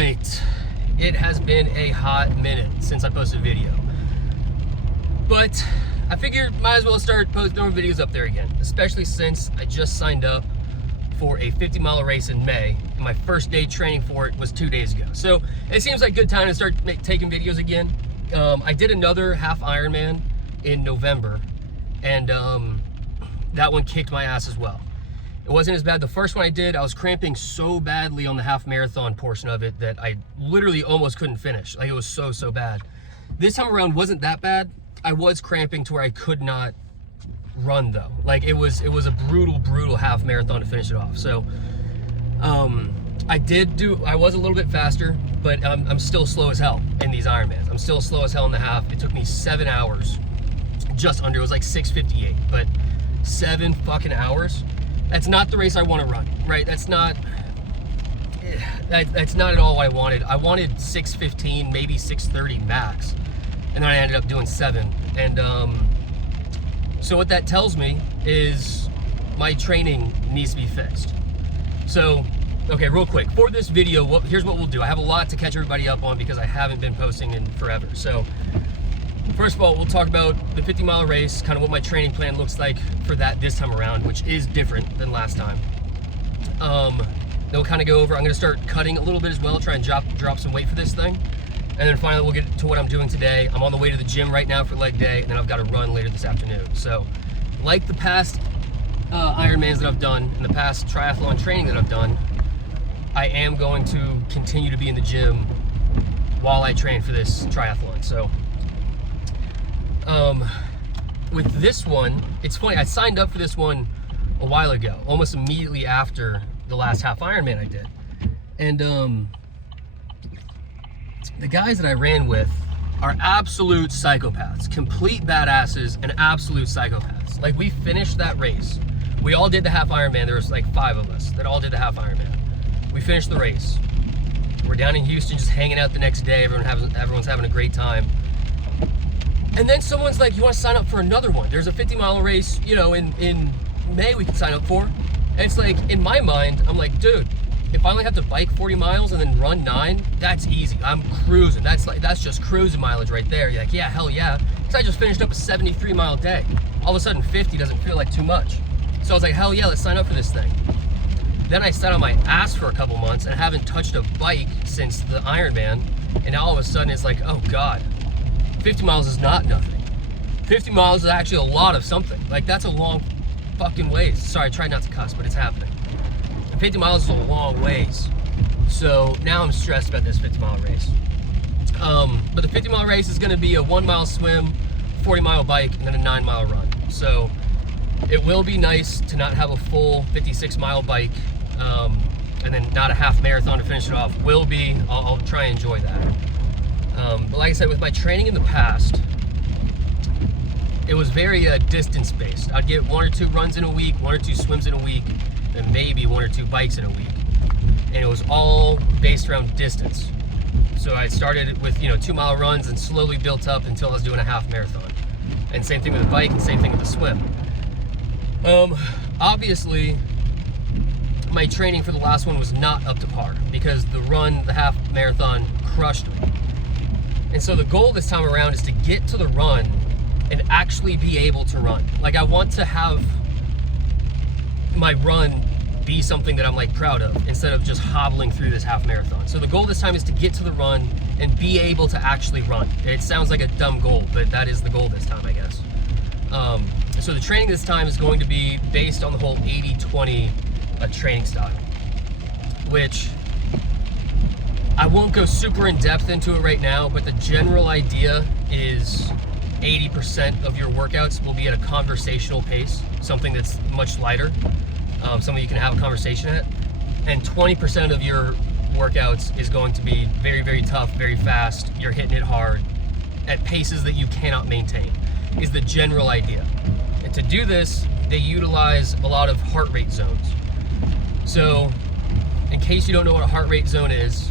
right, it has been a hot minute since I posted a video, but I figured might as well start posting more videos up there again, especially since I just signed up for a 50-mile race in May, and my first day training for it was 2 days ago. So it seems like a good time to start taking videos again. I did another half Ironman in November, and that one kicked my ass as well. It wasn't as bad. The first one I did, I was cramping so badly on the half marathon portion of it that I literally almost couldn't finish. Like, it was so bad. This time around wasn't that bad. I was cramping to where I could not run though. Like, it was a brutal half marathon to finish it off. So I was a little bit faster, but I'm still slow as hell in these Ironmans. I'm still slow as hell in the half. It took me 7 hours, just under. It was like 6:58, but 7 fucking hours. That's not the race I want to run, right? That's not at all what I wanted. I wanted 6:15, maybe 6:30 max, and then I ended up doing 7. And so what that tells me is my training needs to be fixed. So, okay, real quick, for this video, here's what we'll do. I have a lot to catch everybody up on because I haven't been posting in forever. So first of all, we'll talk about the 50-mile race, kind of what my training plan looks like for that this time around, which is different than last time. Then we'll kind of go over, I'm gonna start cutting a little bit as well, try and drop some weight for this thing. And then finally, we'll get to what I'm doing today. I'm on the way to the gym right now for leg day, and then I've got to run later this afternoon. So, like the past Ironmans that I've done, and the past triathlon training that I've done, I am going to continue to be in the gym while I train for this triathlon. So, with this one, it's funny, I signed up for this one a while ago, almost immediately after the last half Ironman I did. And the guys that I ran with are absolute psychopaths, complete badasses and absolute psychopaths. Like, we finished that race. We all did the half Ironman. There was like 5 of us that all did the half Ironman. We finished the race. We're down in Houston just hanging out the next day. Everyone's having a great time. And then someone's like, you want to sign up for another one? There's a 50-mile race, you know, in May we can sign up for. And it's like, in my mind, I'm like, dude, if I only have to bike 40 miles and then run 9, that's easy. I'm cruising. That's just cruising mileage right there. You're like, yeah, hell yeah. Because I just finished up a 73-mile day. All of a sudden, 50 doesn't feel like too much. So I was like, hell yeah, let's sign up for this thing. Then I sat on my ass for a couple months and haven't touched a bike since the Ironman. And now all of a sudden, it's like, oh God, 50 miles is not nothing. 50 miles is actually a lot of something. Like, that's a long fucking ways. Sorry, I tried not to cuss, but it's happening. 50 miles is a long ways. So now I'm stressed about this 50-mile race. But the 50-mile race is gonna be a 1-mile swim, 40-mile bike, and then a 9-mile run. So it will be nice to not have a full 56-mile bike, and then not a half marathon to finish it off. I'll try and enjoy that. But like I said, with my training in the past, it was very distance-based. I'd get 1 or 2 runs in a week, 1 or 2 swims in a week, and maybe 1 or 2 bikes in a week. And it was all based around distance. So I started with, 2-mile runs and slowly built up until I was doing a half marathon. And same thing with the bike and same thing with the swim. Obviously, my training for the last one was not up to par because the half marathon crushed me. And so the goal this time around is to get to the run and actually be able to run. Like, I want to have my run be something that I'm like proud of instead of just hobbling through this half marathon. So the goal this time is to get to the run and be able to actually run. It sounds like a dumb goal, but that is the goal this time, I guess. So the training this time is going to be based on the whole 80-20 training style, which I won't go super in depth into it right now, but the general idea is 80% of your workouts will be at a conversational pace, something that's much lighter, something you can have a conversation at, and 20% of your workouts is going to be very, very tough, very fast. You're hitting it hard at paces that you cannot maintain, is the general idea. And to do this, they utilize a lot of heart rate zones. So, in case you don't know what a heart rate zone is,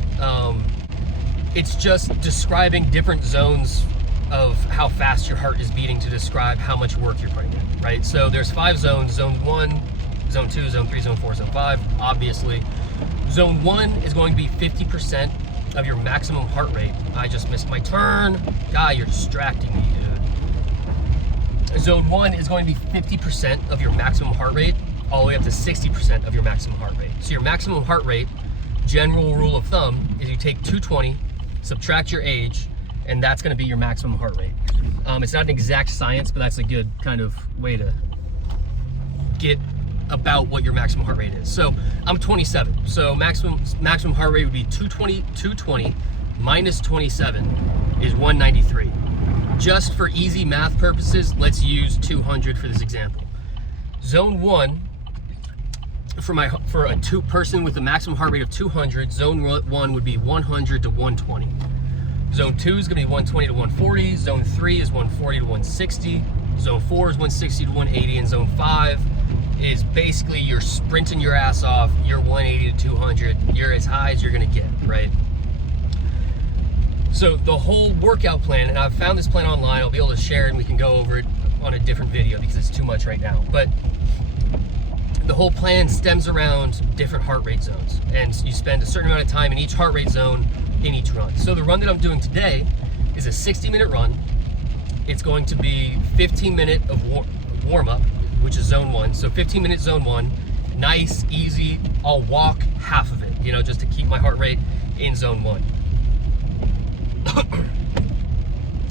it's just describing different zones of how fast your heart is beating to describe how much work you're putting in, right? So there's 5 zones: zone 1, zone 2, zone 3, zone 4, zone 5, obviously. Zone 1 is going to be 50% of your maximum heart rate. I just missed my turn. God, you're distracting me, dude. Zone 1 is going to be 50% of your maximum heart rate, all the way up to 60% of your maximum heart rate. So your maximum heart rate, general rule of thumb, is you take 220, subtract your age, and that's gonna be your maximum heart rate. It's not an exact science, but that's a good kind of way to get about what your maximum heart rate is. So I'm 27, so maximum heart rate would be 220 minus 27 is 193. Just for easy math purposes, let's use 200 for this example. Zone 1, for a person with a maximum heart rate of 200, zone 1 would be 100 to 120. Zone 2 is gonna be 120 to 140, zone 3 is 140 to 160, zone 4 is 160 to 180, and zone 5 is basically you're sprinting your ass off, you're 180 to 200, you're as high as you're gonna get, right? So the whole workout plan, and I've found this plan online, I'll be able to share it and we can go over it on a different video because it's too much right now, but the whole plan stems around different heart rate zones, and you spend a certain amount of time in each heart rate zone in each run. So the run that I'm doing today is a 60-minute run. It's going to be 15-minute of warm-up, which is zone 1. So 15-minute zone 1, nice, easy. I'll walk half of it, you know, just to keep my heart rate in zone 1.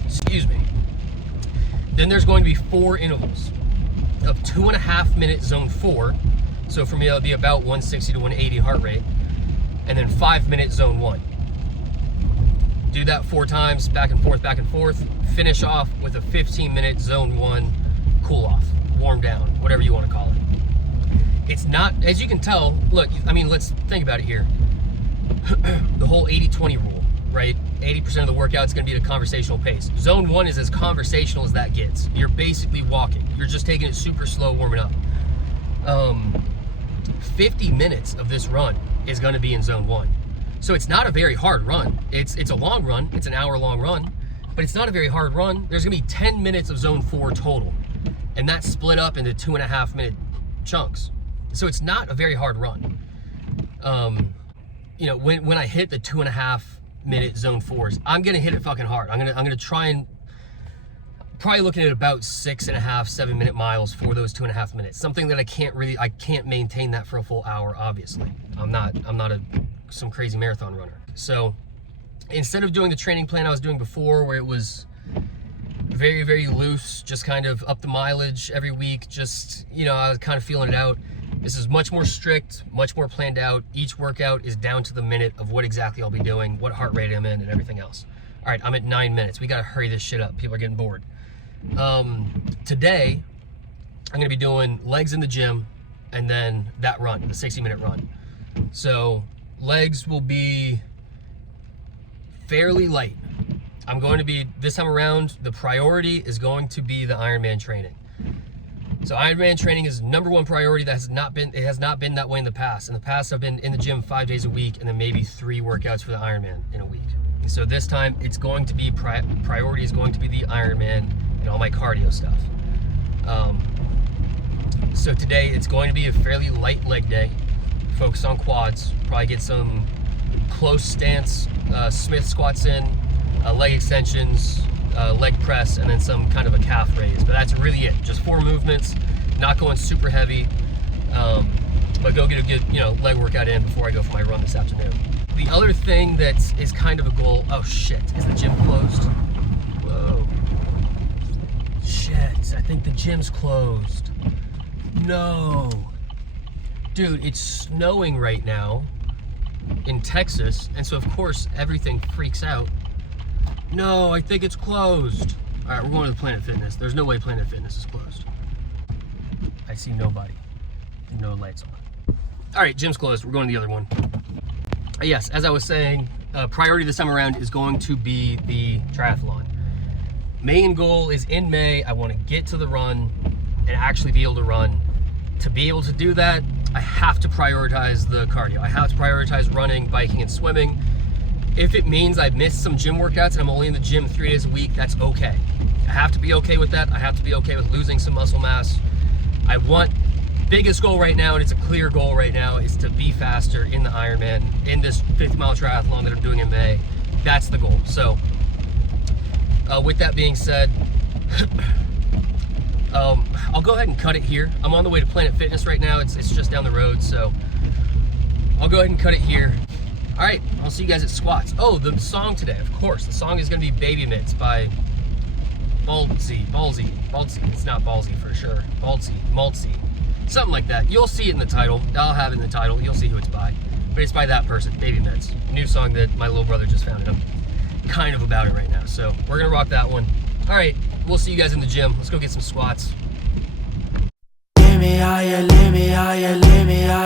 Excuse me. Then there's going to be 4 intervals of 2.5-minute zone 4. So for me, that'll be about 160 to 180 heart rate. And then 5-minute zone 1. Do that 4 times, back and forth. Finish off with a 15-minute zone 1 cool off, warm down, whatever you want to call it. It's not, as you can tell, look, I mean, let's think about it here. The whole 80-20 rule, right? 80% of the workout is going to be at a conversational pace. Zone 1 is as conversational as that gets. You're basically walking. You're just taking it super slow, warming up. 50 minutes of this run is going to be in zone 1. So it's not a very hard run. It's a long run. It's an hour-long run, but it's not a very hard run. There's going to be 10 minutes of zone 4 total, and that's split up into 2.5-minute chunks. So it's not a very hard run. You know, when I hit the 2.5-minute zone 4s, I'm gonna hit it fucking hard. I'm gonna try and probably looking at about 6.5-7-minute miles for those 2.5 minutes. Something that I can't maintain that for a full hour. Obviously, I'm not some crazy marathon runner. So instead of doing the training plan I was doing before, where it was very, very loose, just kind of up the mileage every week, just, you know, I was kind of feeling it out. This is much more strict, much more planned out. Each workout is down to the minute of what exactly I'll be doing, what heart rate I'm in, and everything else. All right, I'm at 9 minutes. We gotta hurry this shit up. People are getting bored. Today, I'm gonna be doing legs in the gym and then that run, the 60-minute run. So legs will be fairly light. I'm going to be, this time around, the priority is going to be the Ironman training. So Ironman training is #1 priority. It has not been that way in the past. In the past, I've been in the gym 5 days a week and then maybe 3 workouts for the Ironman in a week. So this time it's going to be, priority is going to be the Ironman and all my cardio stuff. So today it's going to be a fairly light leg day. Focus on quads, probably get some close stance, Smith squats in, leg extensions, leg press, and then some kind of a calf raise. But that's really it. Just 4 movements, not going super heavy, but go get a good, you know, leg workout in before I go for my run this afternoon. The other thing that is kind of a goal, oh shit, is the gym closed? Whoa. Shit, I think the gym's closed. No. Dude, it's snowing right now in Texas, and so of course everything freaks out. No, I think it's closed. All right, we're going to the Planet Fitness. There's no way Planet Fitness is closed. I see nobody. No lights on. All right, gym's closed. We're going to the other one. Yes, as I was saying, priority this time around is going to be the triathlon. Main goal is in May. I want to get to the run and actually be able to run. To be able to do that, I have to prioritize the cardio. I have to prioritize running, biking, and swimming. If it means I've missed some gym workouts and I'm only in the gym 3 days a week, that's okay. I have to be okay with that. I have to be okay with losing some muscle mass. I want biggest goal right now, and it's a clear goal right now, is to be faster in the Ironman, in this 50-mile triathlon that I'm doing in May. That's the goal. So with that being said, I'll go ahead and cut it here. I'm on the way to Planet Fitness right now. It's just down the road, so I'll go ahead and cut it here. All right, I'll see you guys at squats. Oh, the song today, of course. The song is gonna be Baby Mitts by BALTZY. It's not Ballsy for sure. Maltzy, something like that. You'll see it in the title. I'll have it in the title. You'll see who it's by. But it's by that person, Baby Mitts. New song that my little brother just found, and I'm kind of about it right now. So we're gonna rock that one. All right, we'll see you guys in the gym. Let's go get some squats. Let me all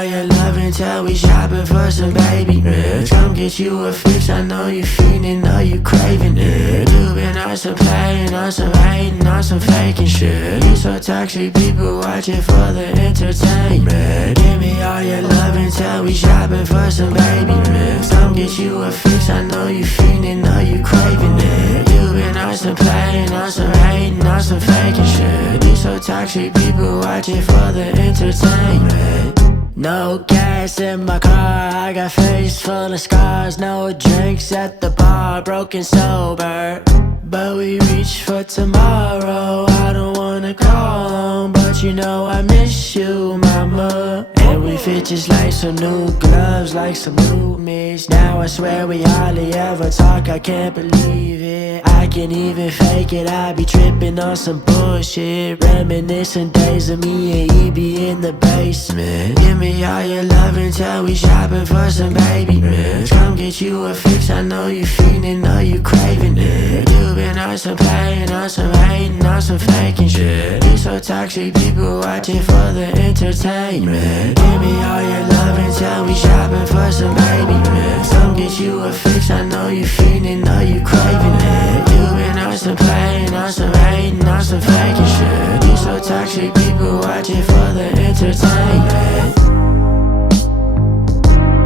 your love until we shopping for some baby ribs. Come get you a fix, I know you feeling, know you craving it. You been on some playing, on some hating, on some faking shit. You so toxic, people watching for the entertainment. Give me all your love until we shopping for some baby ribs. Come get you a fix, I know you feeling, know you craving it. You been on some playing, on some hating, on some faking shit. You so toxic, people watching for the entertainment. No gas in my car, I got face full of scars. No drinks at the bar, broken sober. But we reach for tomorrow. I don't wanna call home, but you know I miss you, mama. And we fit just like some new gloves, like some new mix. Now I swear we hardly ever talk, I can't believe it. I can't even fake it, I be tripping on some bullshit. Reminiscing days of me and E.B. in the basement. Give me all your love until we shopping for some baby ribs. Come get you a fix, I know you feeling, know you craving it. You been on some playing, on some hating, on some faking shit. You so toxic, people watching for the entertainment. Give me all your love until we shopping for some baby ribs. Come get you a fix, I know you feeling, know you craving it. You been on some playing, on some hating, on some faking shit. You so toxic, people watching for the entertainment.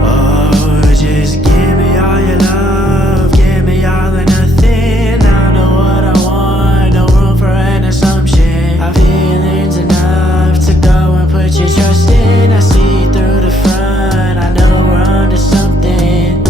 Oh, just give me all your love, give me all or nothing. I know what I want, no room for an assumption. Our feelings enough to go and put your trust in. I see through the front, I know we're onto something.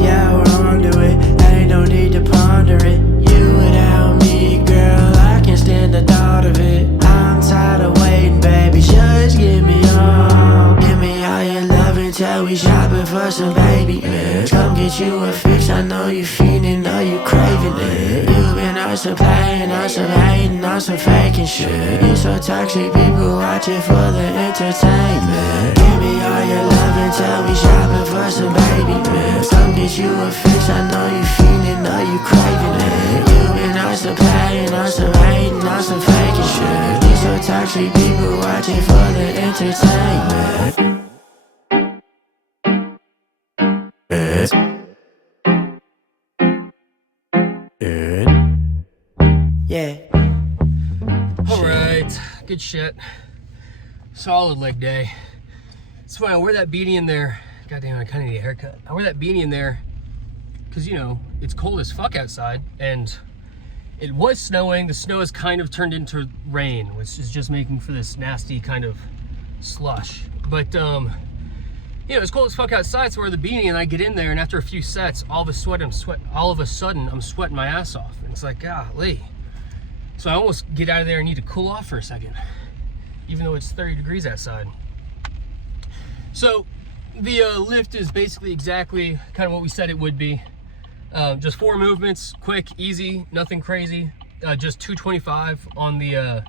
Yeah, we're onto it, ain't no need to ponder it. You without me, girl, I can't stand the thought of it. I'm tired of waiting, baby, just give me all. Give me all your love until we shopping for some baby ribs. Come get you a fix, I know you feeling, know you craving it. You been on some playing, on some hating, on some faking shit. You so toxic, people watching for the entertainment. Give me all your love until we shopping for some baby ribs. Come get you a fix, I know you feeling, know you craving it. You been on some playing, on some hating, on some faking shit. You so toxic, people watching for the entertainment. Yeah. All right, good shit. Solid leg day. It's funny, I wear that beanie in there. Goddamn, I kind of need a haircut. I wear that beanie in there because, you know, it's cold as fuck outside, and it was snowing. The snow has kind of turned into rain, which is just making for this nasty kind of slush. But, you know, it's cold as fuck outside, so I wear the beanie, and I get in there, and after a few sets, all of a sudden, I'm sweating my ass off. And it's like, golly. So I almost get out of there and need to cool off for a second, even though it's 30 degrees outside. So the lift is basically exactly kind of what we said it would be. Just 4 movements, quick, easy, nothing crazy. Just 225 on the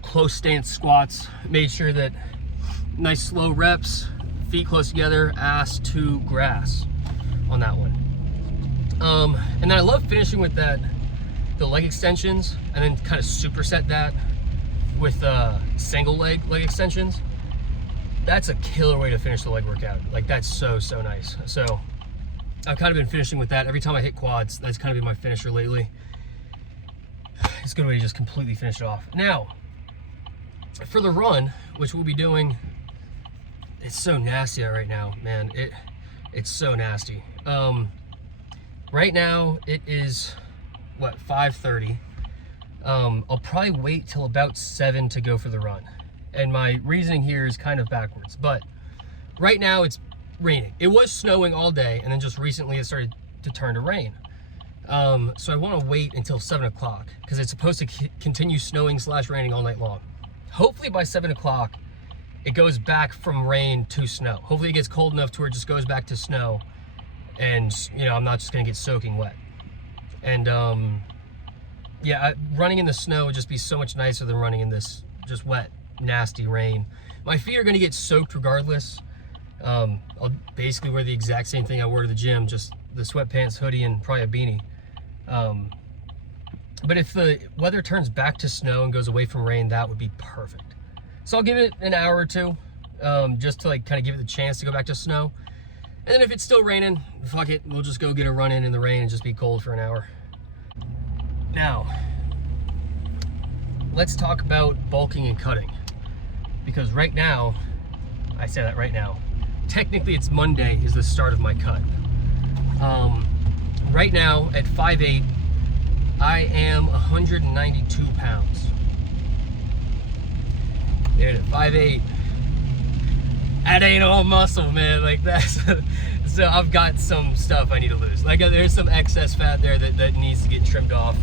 close stance squats. Made sure that nice slow reps, feet close together, ass to grass on that one. And then I love finishing with the leg extensions, and then kind of superset that with single leg extensions. That's a killer way to finish the leg workout. Like, that's so nice. So I've kind of been finishing with that every time I hit quads. That's kind of been my finisher lately. It's a good way to just completely finish it off. Now, for the run, which we'll be doing, it's so nasty out right now, man. It's so nasty. Right now it is what, 5:30. I'll probably wait till about 7 to go for the run. And my reasoning here is kind of backwards, but right now it's raining. It was snowing all day, and then just recently it started to turn to rain. So I want to wait until 7 o'clock because it's supposed to continue snowing / raining all night long. Hopefully by 7 o'clock, it goes back from rain to snow. Hopefully it gets cold enough to where it just goes back to snow, and you know, I'm not just gonna get soaking wet. And yeah, running in the snow would just be so much nicer than running in this just wet, nasty rain. My feet are gonna get soaked regardless. I'll basically wear the exact same thing I wore to the gym, just the sweatpants, hoodie, and probably a beanie. But if the weather turns back to snow and goes away from rain, that would be perfect. So I'll give it an hour or two, just to like kind of give it the chance to go back to snow. And then if it's still raining, fuck it, we'll just go get a run in the rain and just be cold for an hour. Now, let's talk about bulking and cutting. Because right now, I say that right now, technically it's Monday is the start of my cut. Right now at 5'8", I am 192 pounds. Dude, at 5'8", that ain't all muscle, man. Like that's so I've got some stuff I need to lose. Like there's some excess fat there that needs to get trimmed off.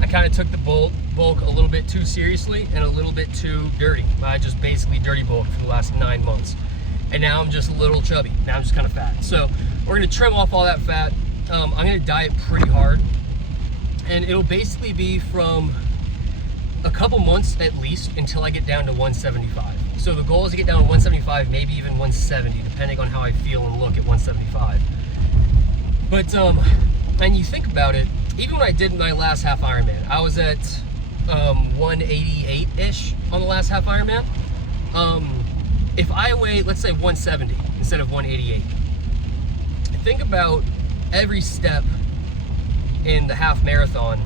I kind of took the bulk a little bit too seriously and a little bit too dirty. I just basically dirty bulked for the last 9 months. And now I'm just a little chubby. Now I'm just kind of fat. So we're gonna trim off all that fat. I'm gonna diet pretty hard. And it'll basically be from a couple months at least until I get down to 175. So the goal is to get down to 175, maybe even 170, depending on how I feel and look at 175. But, and you think about it, even when I did my last half Ironman, I was at 188-ish on the last half Ironman. If I weigh, let's say 170 instead of 188, think about every step in the half marathon,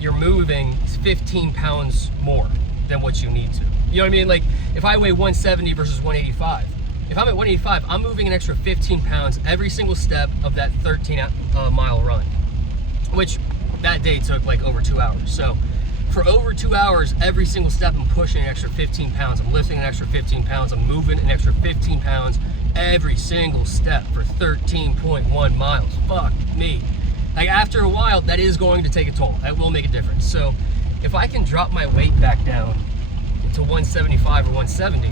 you're moving 15 pounds more than what you need to. You know what I mean? Like if I weigh 170 versus 185, if I'm at 185, I'm moving an extra 15 pounds every single step of that 13-mile run, which that day took like over 2 hours. So for over 2 hours, every single step I'm pushing an extra 15 pounds. I'm lifting an extra 15 pounds. I'm moving an extra 15 pounds every single step for 13.1 miles. Fuck me. Like after a while, that is going to take a toll. That will make a difference. So if I can drop my weight back down to 175 or 170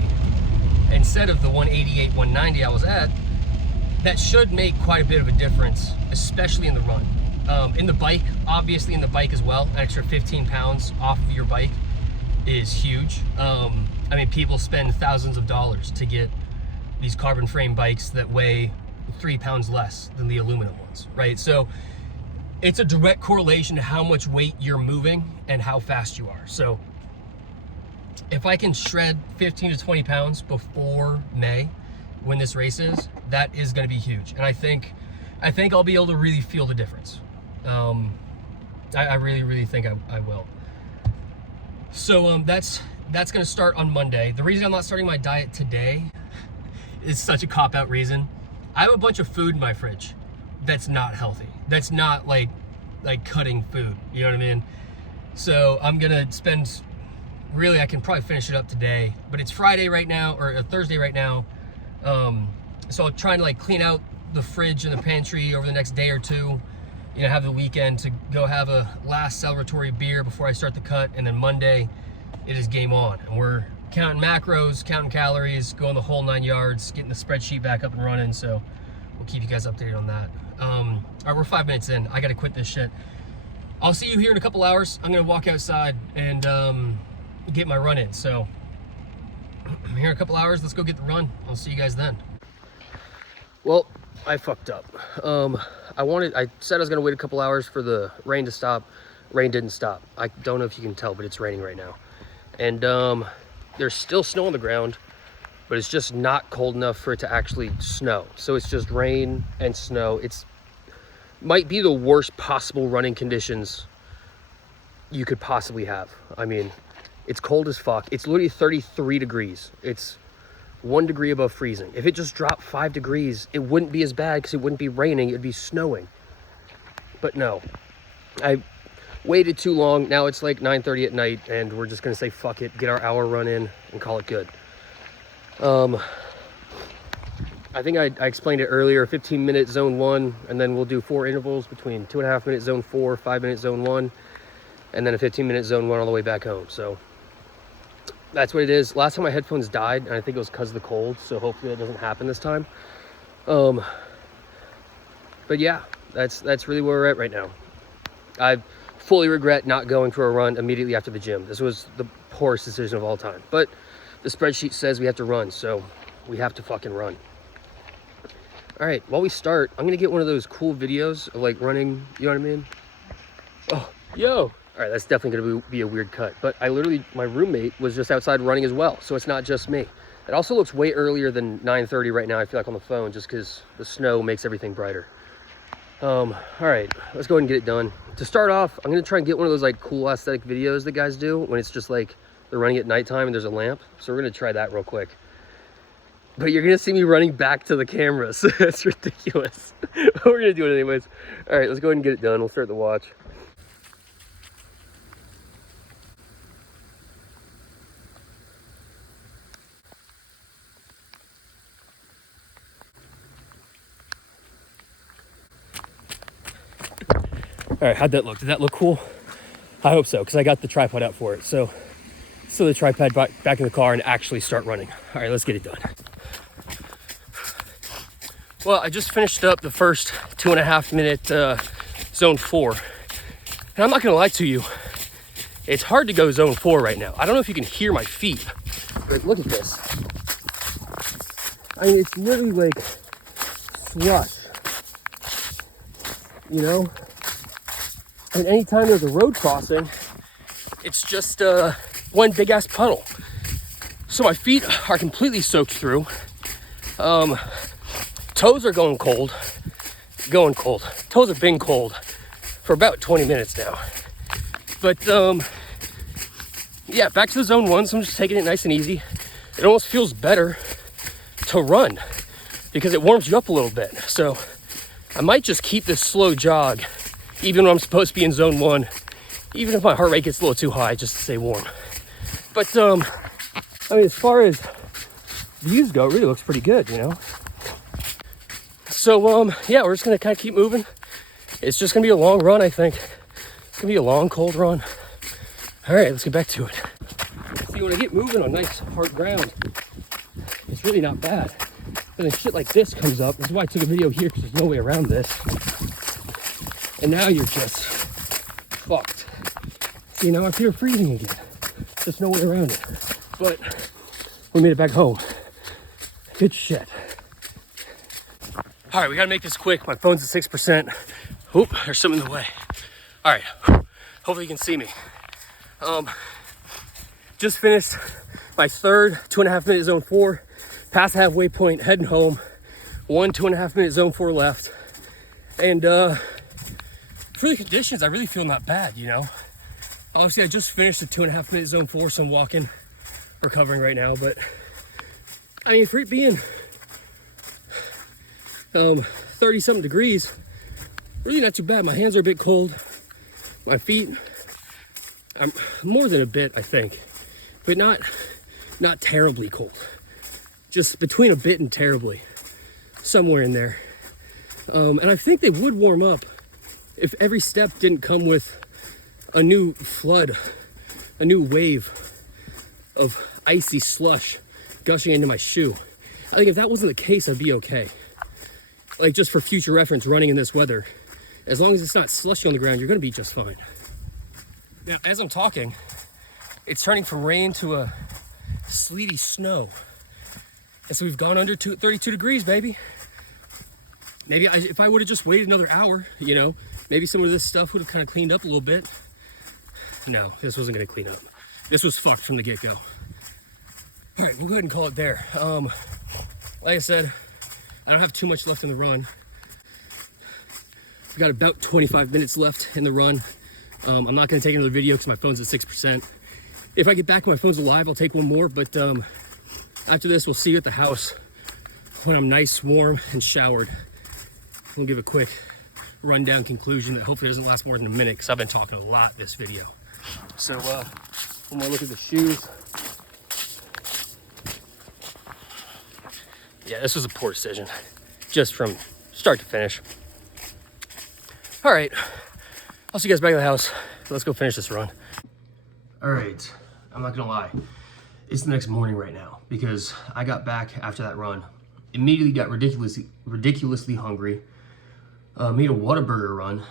instead of the 188, 190 I was at, that should make quite a bit of a difference, especially in the run. In the bike, obviously in the bike as well, an extra 15 pounds off of your bike is huge. I mean, people spend thousands of dollars to get these carbon frame bikes that weigh 3 pounds less than the aluminum ones, right? So it's a direct correlation to how much weight you're moving and how fast you are. So if I can shred 15 to 20 pounds before May, when this race is, that is going to be huge. And I think I'll be able to really feel the difference. I really think I will. So that's going to start on Monday. The reason I'm not starting my diet today is such a cop-out reason. I have a bunch of food in my fridge that's not healthy. That's not like cutting food, you know what I mean? So I'm gonna spend, really I can probably finish it up today, but it's Friday right now, or Thursday right now. So I'll try to like clean out the fridge and the pantry over the next day or two, you know, have the weekend to go have a last celebratory beer before I start the cut, and then Monday it is game on. And we're counting macros, counting calories, going the whole 9 yards, getting the spreadsheet back up and running, so we'll keep you guys updated on that. All right, we're 5 minutes in. I gotta quit this shit. I'll see you here in a couple hours. I'm gonna walk outside and get my run in. So here in a couple hours, let's go get the run. I'll see you guys then. Well, I fucked up. I said I was gonna wait a couple hours for the rain to stop. Rain didn't stop. I don't know if you can tell, but it's raining right now. And there's still snow on the ground, but it's just not cold enough for it to actually snow. So it's just rain and snow. It's might be the worst possible running conditions you could possibly have. I mean, it's cold as fuck. It's literally 33 degrees. It's 1 degree above freezing. If it just dropped 5 degrees, it wouldn't be as bad because it wouldn't be raining, it'd be snowing. But no, waited too long. Now it's like 9:30 at night, and we're just gonna say fuck it, get our hour run in, and call it good. I think I explained it earlier, 15-minute zone 1, and then we'll do 4 intervals between 2.5-minute zone 4, 5-minute zone 1, and then a 15-minute zone 1 all the way back home. So that's what it is. Last time my headphones died, and I think it was because of the cold, so hopefully that doesn't happen this time. But yeah, that's really where we're at right now. I fully regret not going for a run immediately after the gym. This was the poorest decision of all time, but the spreadsheet says we have to run, so we have to fucking run. All right, while we start, I'm gonna get one of those cool videos of like running, you know what I mean? Oh, yo. All right, that's definitely gonna be a weird cut, but my roommate was just outside running as well, so it's not just me. It also looks way earlier than 9:30 right now, I feel like, on the phone, just because the snow makes everything brighter. All right, let's go ahead and get it done. To start off, I'm gonna try and get one of those like cool aesthetic videos that guys do when it's just like they're running at nighttime and there's a lamp. So we're gonna try that real quick. But you're gonna see me running back to the camera, so that's ridiculous. But we're gonna do it anyways. All right, let's go ahead and get it done. We'll start the watch. All right, how'd that look? Did that look cool? I hope so, because I got the tripod out for it. So the tripod back in the car and actually start running. All right, let's get it done. Well, I just finished up the first 2.5-minute zone 4. And I'm not gonna lie to you, it's hard to go zone 4 right now. I don't know if you can hear my feet, but look at this. I mean, it's literally like slush, you know? And anytime there's a road crossing, it's just one big ass puddle. So my feet are completely soaked through. Toes are going cold. Toes have been cold for about 20 minutes now. But yeah, back to the zone 1, so I'm just taking it nice and easy. It almost feels better to run because it warms you up a little bit. So I might just keep this slow jog even when I'm supposed to be in zone 1, even if my heart rate gets a little too high, just to stay warm. But I mean, as far as views go, it really looks pretty good, you know? So yeah, we're just gonna kind of keep moving. It's just gonna be a long run, I think. It's gonna be a long, cold run. All right, let's get back to it. See, when I get moving on nice hard ground, it's really not bad. But then shit like this comes up. This is why I took a video here, because there's no way around this. And now you're just fucked. See, now I feel freezing again. There's no way around it. But we made it back home. Good shit. All right, we gotta make this quick. My phone's at 6%. Oop, there's something in the way. All right, hopefully you can see me. Just finished my third 2.5-minute zone 4, past the halfway point, heading home. 1 2.5-minute zone 4 left. And for the conditions, I really feel not bad, you know? Obviously, I just finished the 2.5-minute zone 4, so I'm walking, recovering right now. But I mean, for it being 30-something degrees, really not too bad. My hands are a bit cold. My feet, I'm more than a bit, I think, but not terribly cold. Just between a bit and terribly, somewhere in there. And I think they would warm up if every step didn't come with a new flood, a new wave of icy slush gushing into my shoe. I think if that wasn't the case, I'd be okay. Like, just for future reference, running in this weather, as long as it's not slushy on the ground, you're gonna be just fine. Now, as I'm talking, it's turning from rain to a sleety snow. And so we've gone under 32 degrees, baby. Maybe if I would have just waited another hour, you know, maybe some of this stuff would have kind of cleaned up a little bit. No, this wasn't gonna clean up. This was fucked from the get-go. All right, we'll go ahead and call it there. Like I said, I don't have too much left in the run. I've got about 25 minutes left in the run. I'm not gonna take another video because my phone's at 6%. If I get back and my phone's alive, I'll take one more, but after this, we'll see you at the house when I'm nice, warm, and showered. We'll give a quick rundown conclusion that hopefully doesn't last more than a minute because I've been talking a lot this video. So one more look at the shoes. Yeah, this was a poor decision, just from start to finish. All right, I'll see you guys back at the house. Let's go finish this run. All right, I'm not gonna lie. It's the next morning right now because I got back after that run, immediately got ridiculously hungry, made a Whataburger run,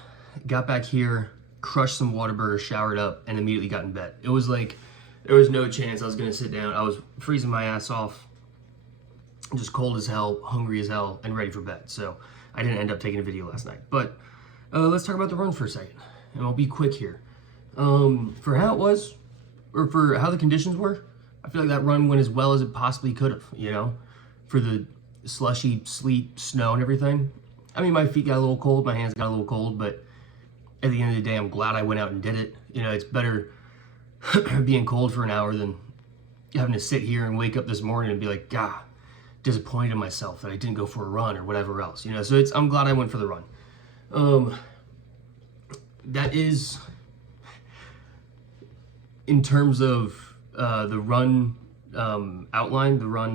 got back here, crushed some Whataburger, showered up, and immediately got in bed. It was like, there was no chance I was gonna sit down. I was freezing my ass off, just cold as hell, hungry as hell, and ready for bed. So I didn't end up taking a video last night. But let's talk about the run for a second, and I'll be quick here. For how it was, or for how the conditions were, I feel like that run went as well as it possibly could have, you know, for the slushy, sleet, snow and everything. I mean, my feet got a little cold, my hands got a little cold, but at the end of the day, I'm glad I went out and did it. You know, it's better being cold for an hour than having to sit here and wake up this morning and be like, God, disappointed in myself that I didn't go for a run or whatever else, you know. So I'm glad I went for the run. That is, in terms of the run outline, the run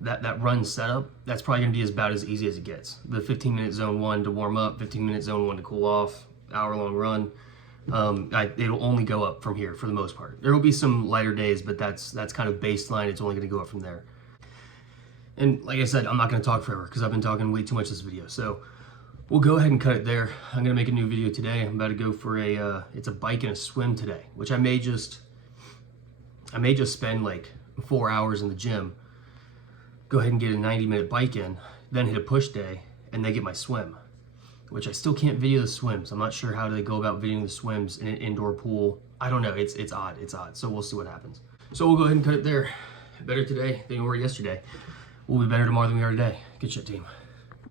that run setup, that's probably gonna be about as easy as it gets. The 15-minute zone 1 to warm up, 15-minute zone 1 to cool off, hour-long run. It'll only go up from here for the most part. There will be some lighter days, but that's kind of baseline. It's only gonna go up from there. And like I said, I'm not gonna talk forever because I've been talking way too much this video. So we'll go ahead and cut it there. I'm gonna make a new video today. I'm about to go for it's a bike and a swim today, which I may just spend like 4 hours in the gym, go ahead and get a 90-minute bike in, then hit a push day, and then get my swim, which I still can't video the swims. I'm not sure how they go about videoing the swims in an indoor pool. I don't know, it's odd, so we'll see what happens. So we'll go ahead and cut it there. Better today than we were yesterday. We'll be better tomorrow than we are today. Good shit, team.